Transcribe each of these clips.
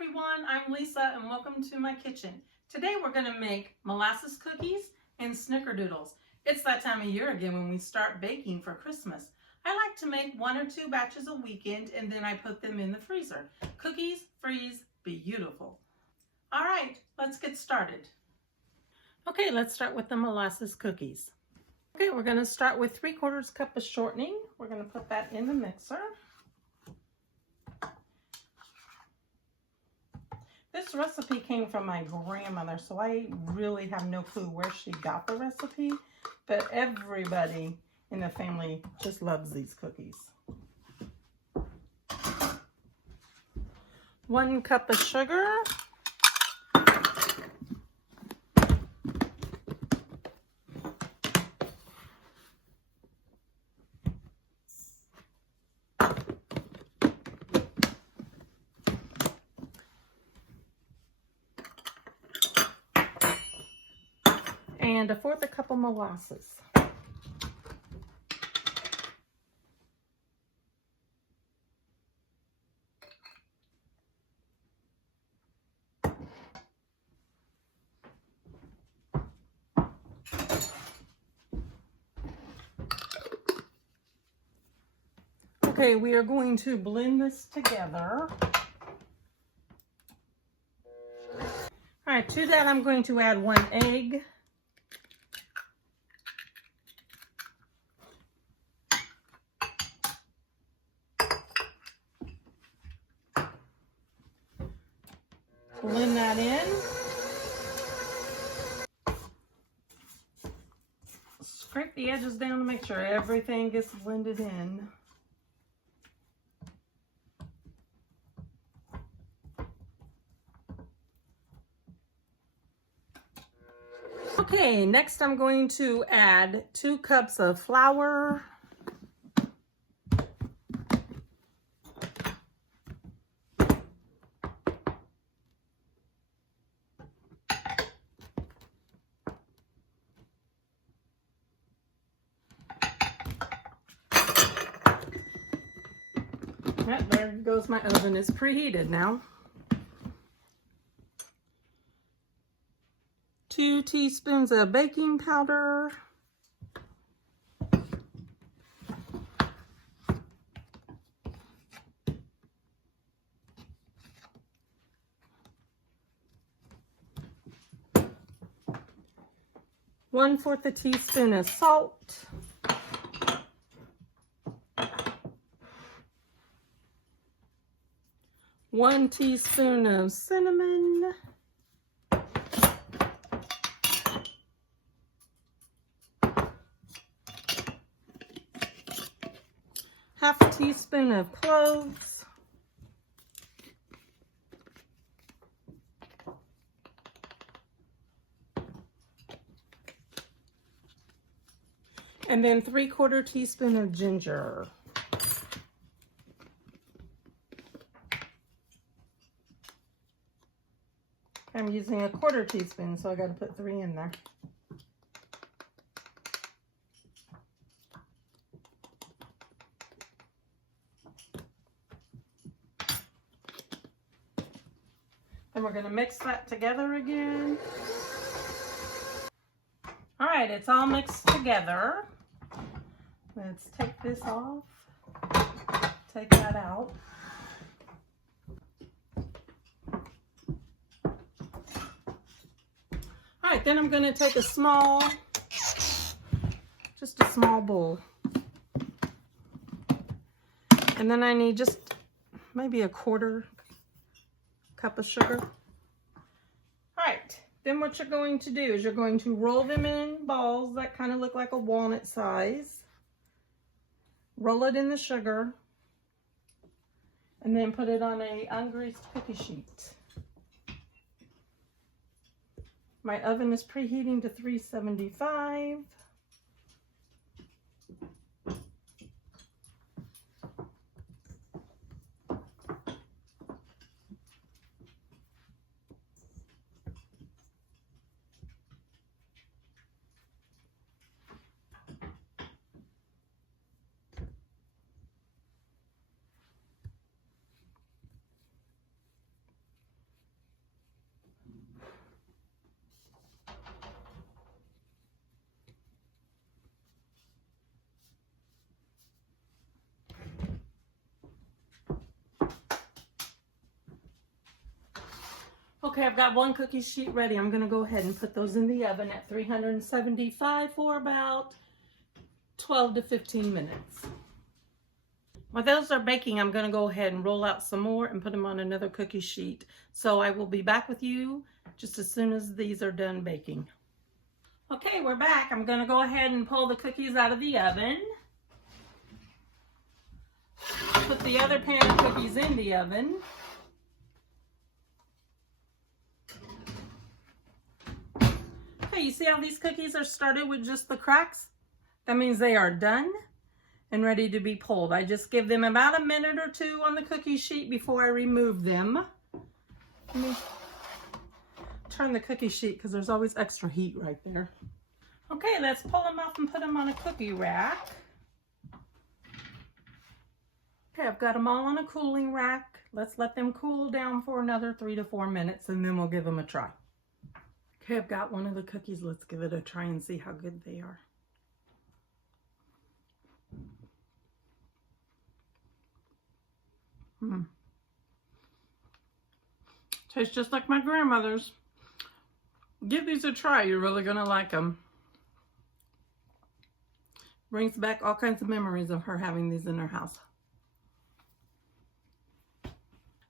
everyone, I'm Lisa and welcome to my kitchen. Today we're going to make molasses cookies and snickerdoodles. It's that time of year again when we start baking for Christmas. I like to make 1 or 2 batches a weekend and then I put them in the freezer. Cookies freeze beautiful. All right, let's get started. Okay, let's start with the molasses cookies. Okay, we're going to start with 3/4 cup of shortening. We're going to put that in the mixer. This recipe came from my grandmother, so I really have no clue where she got the recipe, but everybody in the family just loves these cookies. 1 cup of sugar. And 1/4 cup of molasses. Okay, we are going to blend this together. All right, to that I'm going to add 1 egg. Blend that in. Scrape the edges down to make sure everything gets blended in. Okay, next I'm going to add 2 cups of flour. Yep, there goes my oven. It's preheated now. 2 teaspoons of baking powder. One-fourth a teaspoon of salt. One teaspoon of cinnamon. Half a teaspoon of cloves. And then 3/4 teaspoon of ginger. I'm using 1/4 teaspoon, so I got to put 3 in there. Then we're going to mix that together again. All right, it's all mixed together. Let's take this off. Take that out. All right, then I'm going to take just a small bowl. And then I need just maybe 1/4 cup of sugar. All right, then what you're going to do is you're going to roll them in balls that kind of look like a walnut size. Roll it in the sugar. And then put it on a ungreased cookie sheet. My oven is preheating to 375. Okay, I've got one cookie sheet ready. I'm going to go ahead and put those in the oven at 375 for about 12 to 15 minutes. While those are baking, I'm going to go ahead and roll out some more and put them on another cookie sheet. So I will be back with you just as soon as these are done baking. Okay, we're back. I'm going to go ahead and pull the cookies out of the oven. Put the other pan of cookies in the oven. Okay, you see how these cookies are started with just the cracks? That means they are done and ready to be pulled. I just give them about a minute or two on the cookie sheet before I remove them. Let me turn the cookie sheet because there's always extra heat right there. Okay, let's pull them off and put them on a cookie rack. Okay, I've got them all on a cooling rack. Let's let them cool down for another 3 to 4 minutes and then we'll give them a try. Okay, I've got one of the cookies. Let's give it a try and see how good they are. Tastes just like my grandmother's. Give these a try. You're really going to like them. Brings back all kinds of memories of her having these in her house.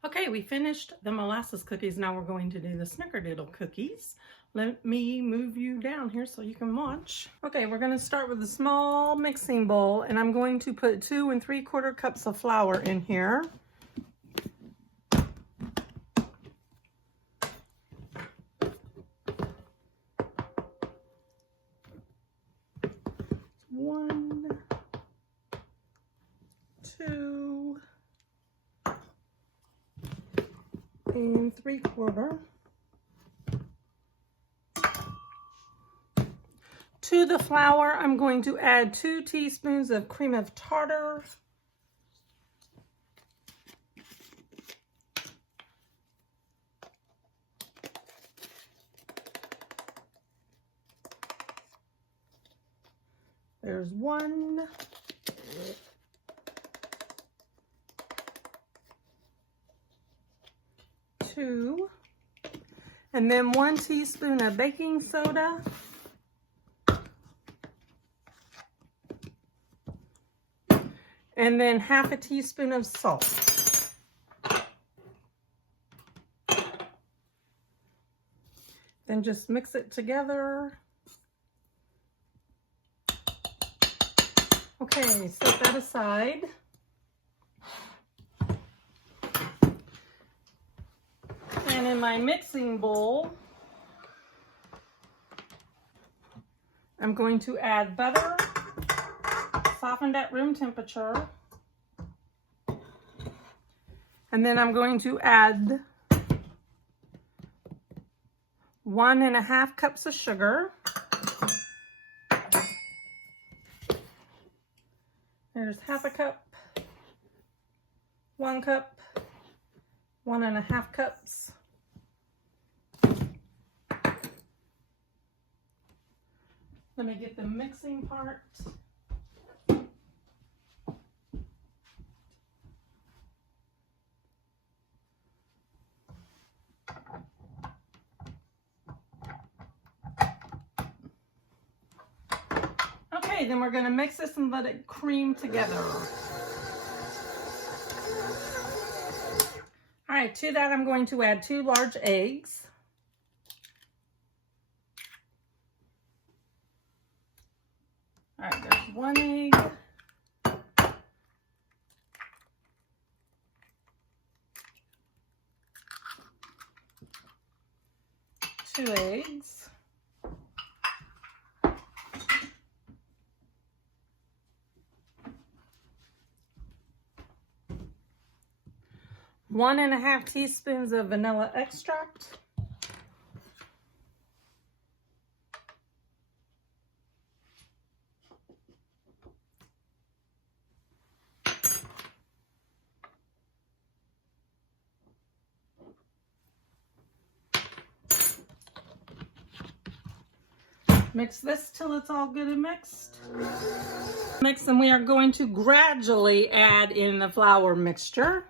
Okay, we finished the molasses cookies. Now we're going to do the snickerdoodle cookies. Let me move you down here so you can watch. Okay, we're going to start with a small mixing bowl, and I'm going to put 2 3/4 cups of flour in here. One, 2 3/4. To the flour, I'm going to add 2 teaspoons of cream of tartar. There's 1. 2. And then 1 teaspoon of baking soda. And then half a teaspoon of salt. Then just mix it together. Okay, set that aside. And in my mixing bowl, I'm going to add butter, softened at room temperature. And then I'm going to add 1 1/2 cups of sugar. There's half a cup, 1 cup, 1 1/2 cups. Let me get the mixing part. Okay, then we're going to mix this and let it cream together. All right, to that I'm going to add 2 large eggs. All right, there's 1 egg. Two eggs. One 1/2 teaspoons of vanilla extract. Mix this till it's all good and mixed. Mix, and we are going to gradually add in the flour mixture.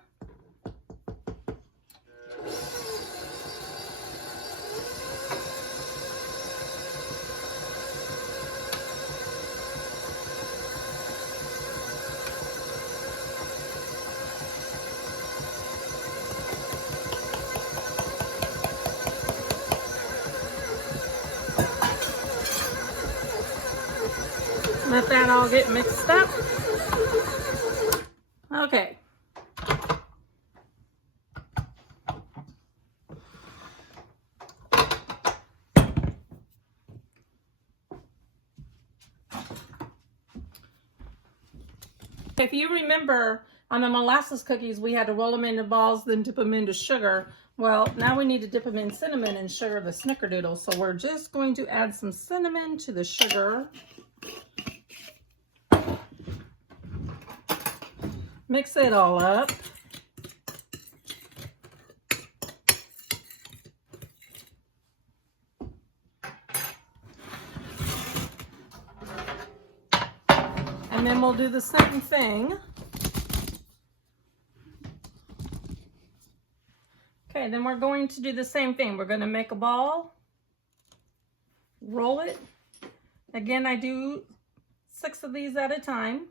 Let that all get mixed up. Okay. If you remember, on the molasses cookies, we had to roll them into balls, then dip them into sugar. Well, now we need to dip them in cinnamon and sugar, the Snickerdoodle. So we're just going to add some cinnamon to the sugar. Mix it all up. And then we'll do the same thing. Okay, then we're going to do the same thing. We're going to make a ball, roll it. Again, I do 6 of these at a time.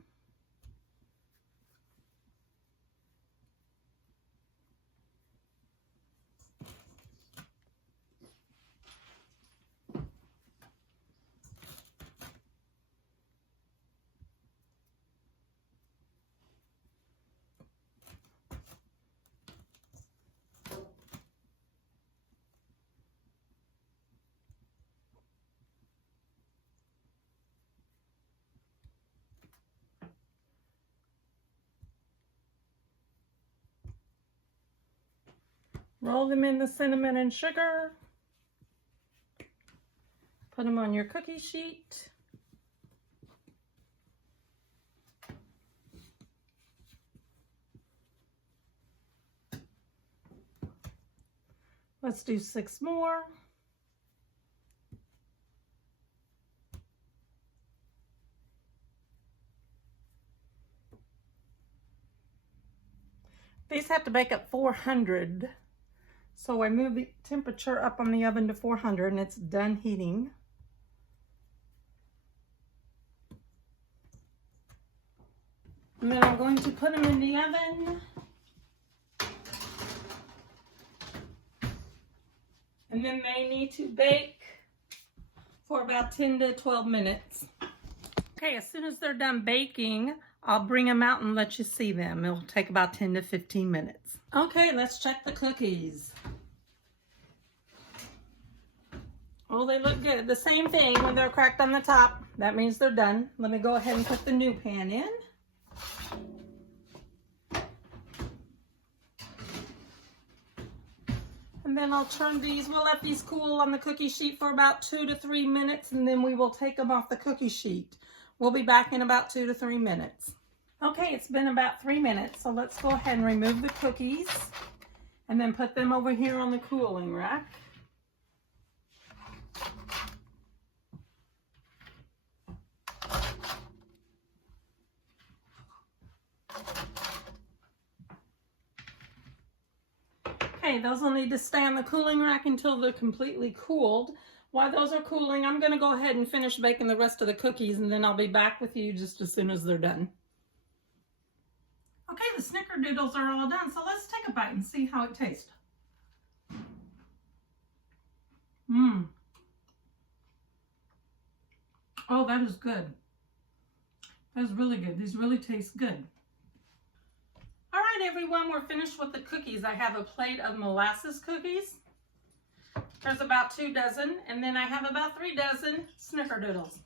Roll them in the cinnamon and sugar. Put them on your cookie sheet. Let's do 6 more. These have to bake at 400. So I move the temperature up on the oven to 400 and it's done heating. And then I'm going to put them in the oven. And then they need to bake for about 10 to 12 minutes. Okay, as soon as they're done baking, I'll bring them out and let you see them. It'll take about 10 to 15 minutes. Okay, let's check the cookies. Oh, they look good. The same thing when they're cracked on the top. That means they're done. Let me go ahead and put the new pan in. And then I'll turn these, we'll let these cool on the cookie sheet for about 2 to 3 minutes, and then we will take them off the cookie sheet. We'll be back in about 2 to 3 minutes. Okay, it's been about 3 minutes, so let's go ahead and remove the cookies and then put them over here on the cooling rack. Okay, those will need to stay on the cooling rack until they're completely cooled. While those are cooling, I'm going to go ahead and finish baking the rest of the cookies, and then I'll be back with you just as soon as they're done. Okay, the Snickerdoodles are all done, so let's take a bite and see how it tastes. Oh, that is good. That is really good. These really taste good. All right, everyone, we're finished with the cookies. I have a plate of molasses cookies. There's about 2 dozen, and then I have about 3 dozen Snickerdoodles.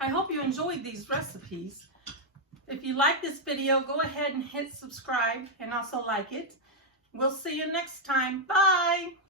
I hope you enjoyed these recipes. If you like this video, go ahead and hit subscribe and also like it. We'll see you next time. Bye!